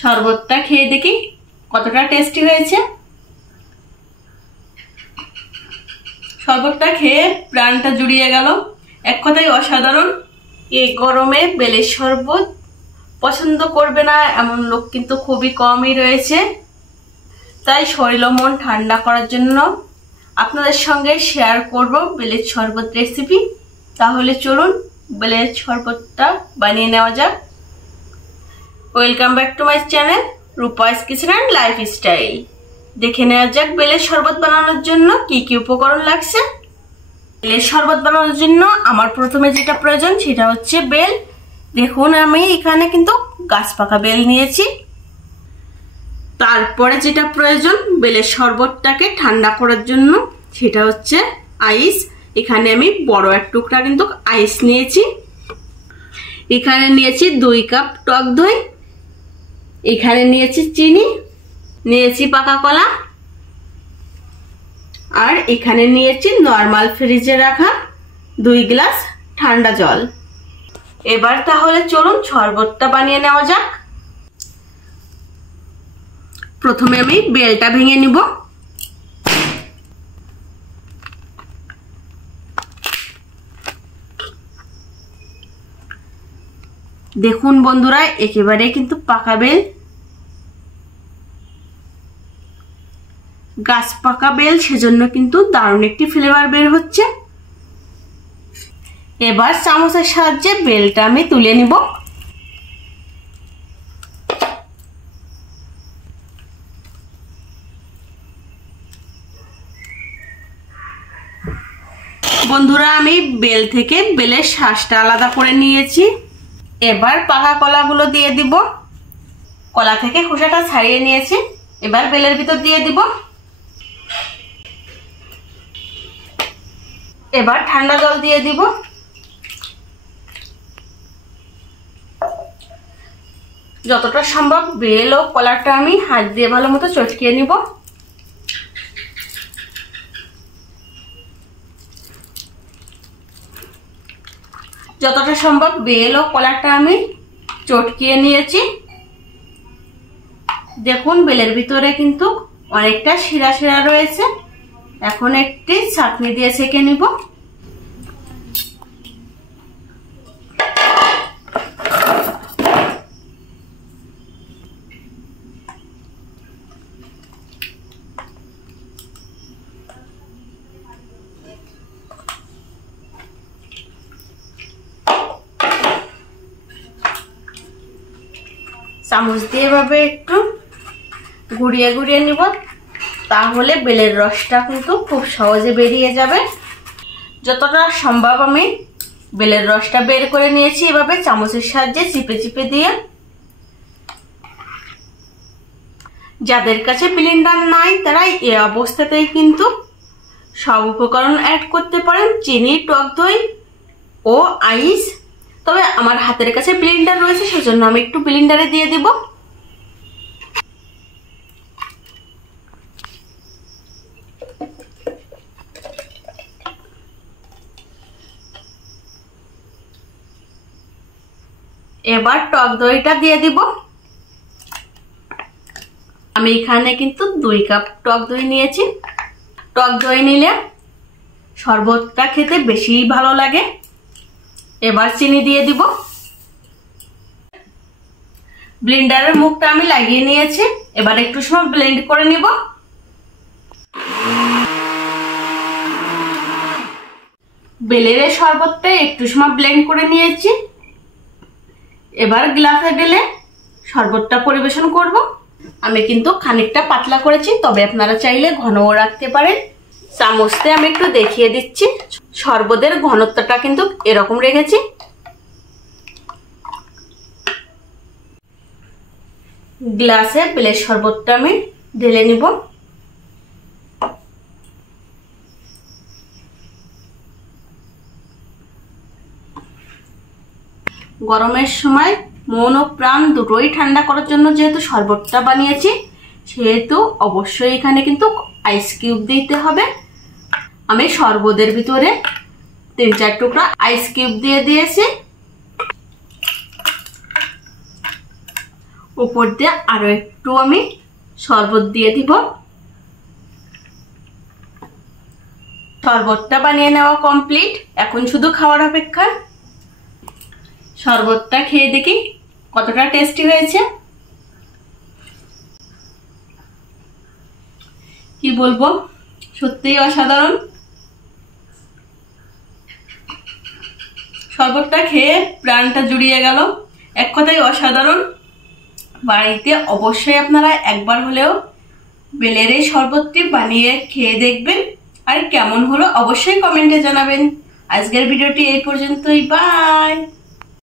শরবতটা খেয়ে দেখি কতটা টেস্টি হয়েছে। শরবতটা খেয়ে প্রাণটা জুড়িয়ে গেল, এক কথায় অসাধারণ। এই গরমে বেলের শরবত পছন্দ করবে না এমন লোক কিন্তু খুবই কমই রয়েছে। তাই শরীর ও মন ঠান্ডা করার জন্য আপনাদের সঙ্গে শেয়ার করব বেলের শরবত রেসিপি। তাহলে চলুন বেলের শরবতটা বানিয়ে নেওয়া যাক। Welcome back to my channel Rupa's kitchen and lifestyle. দেখে নেওয়া যাক বেলের শরবত বানানোর জন্য কি কি উপকরণ লাগছে। বেলের শরবত বানানোর জন্য আমার প্রথমে যেটা প্রয়োজন সেটা হচ্ছে বেল। দেখুন আমি এখানে কিন্তু গাছ পাকা বেল নিয়েছি। তারপরে যেটা প্রয়োজন বেলের শরবতটাকে ঠান্ডা করার জন্য সেটা হচ্ছে আইস। এখানে আমি বড় এক টুকরা কিন্তু আইস নিয়েছি। এখানে নিয়েছি 2 কাপ টক দই, এখানে নিয়েছি চিনি, নিয়েছি পাকা কলা, আর এখানে নিয়েছি নরমাল ফ্রিজে রাখা 2 গ্লাস ঠান্ডা জল। এবার তাহলে চলুন শরবতটা বানিয়ে নেওয়া যাক। প্রথমে আমি বেলটা ভেঙে নিব। দেখুন বন্ধুরা একেবারে কিন্তু পাকা বেল, গাছ পাকা বেল, সেজন্য কিন্তু দারুণ একটি ফ্লেভার বের হচ্ছে। এবার চামচের সাহায্যে বেলটা আমি তুলে নিব। বন্ধুরা আমি বেল থেকে বেলের শাঁসটা আলাদা করে নিয়েছি। এবার পাকা কলাগুলো দিয়ে দিব। কলা থেকে খোসাটা ছাড়িয়ে নিয়েছি। এবার বেলের ভিতর দিয়ে দিব। এবার ঠান্ডা জল দিয়ে দিব। যতটা সম্ভব বেল ও কলাটা আমি হাত দিয়ে ভালো মতো চটকিয়ে নিব। যতটা সম্ভব বেল ও কলাটা আমি চটকিয়ে নিয়েছি। দেখুন বেলের ভিতরে কিন্তু অনেকটা শিরা শিরা রয়েছে। এখন একটি ছাঁকনি দিয়ে ছেঁকে নিব। চামচ দিয়ে এভাবে একটু ঘুরিয়ে ঘুরিয়ে নিব, তাহলে বেলের রসটা কিন্তু খুব সহজে বেরিয়ে যাবে। যতটা সম্ভব আমি বেলের রসটা বের করে নিয়েছি এভাবে চামচের সাহায্যে চিপে চিপে দিয়ে। যাদের কাছে ব্লেন্ডার নাই তারা এই অবস্থাতেই কিন্তু সব উপকরণ অ্যাড করতে পারেন, চিনি, টক দই ও আইস। তবে আমার হাতের কাছে ব্লেন্ডার রয়েছে সেজন্য আমি একটু ব্লেন্ডারে দিয়ে দিব। এবার টক দইটা দিয়ে দিব। আমি এখানে কিন্তু 2 কাপ টক দই নিয়েছি। টক দই নিলে শরবতটা খেতে বেশি ভালো লাগে। এবার চিনি দিয়ে দিব। ব্লেন্ডারের মুখটা আমি লাগিয়ে নিয়েছি। এবার একটু সময় ব্লেন্ড করে নিব। বেলের শরবতটা একটু সময় ব্লেন্ড করে নিয়েছি। এবার গ্লাসে ঢেলে শরবতটা পরিবেশন করব। আমি কিন্তু খানিকটা পাতলা করেছি, তবে আপনারা চাইলে ঘনও রাখতে পারেন। চামচতে আমি একটু দেখিয়ে দিচ্ছি। শরবতের ঘনত্বটা কিন্তু এরকম রেখেছি। গ্লাসে বেলের শরবতটা আমি ঢেলে নিব। গরমের সময় মন ও প্রাণ দুটোই ঠান্ডা করার জন্য যেহেতু শরবতটা বানিয়েছি, সেহেতু অবশ্যই এখানে কিন্তু আইস কিউব দিতে হবে। আমি শরবতের ভিতরে 3-4 টুকরা আইস কিউব দিয়ে দিয়েছি। উপর দিয়ে আরো একটু আমি শরবত দিয়ে দিব। শরবতটা বানিয়ে নেওয়া কমপ্লিট, এখন শুধু খাওয়ার অপেক্ষা। শরবতটা খেয়ে দেখি কতটা টেস্টি হয়েছে। কি বলবো, সত্যিই অসাধারণ। শরবতটা খেয়ে প্রাণটা জুড়িয়ে গেল, এক কথায় অসাধারণ। বাড়িতে অবশ্যই আপনারা একবার হলেও বেলের এই শরবতটি বানিয়ে খেয়ে দেখবেন, আর কেমন হলো অবশ্যই কমেন্টে জানাবেন। আজকের ভিডিওটি এই পর্যন্তই, বাই।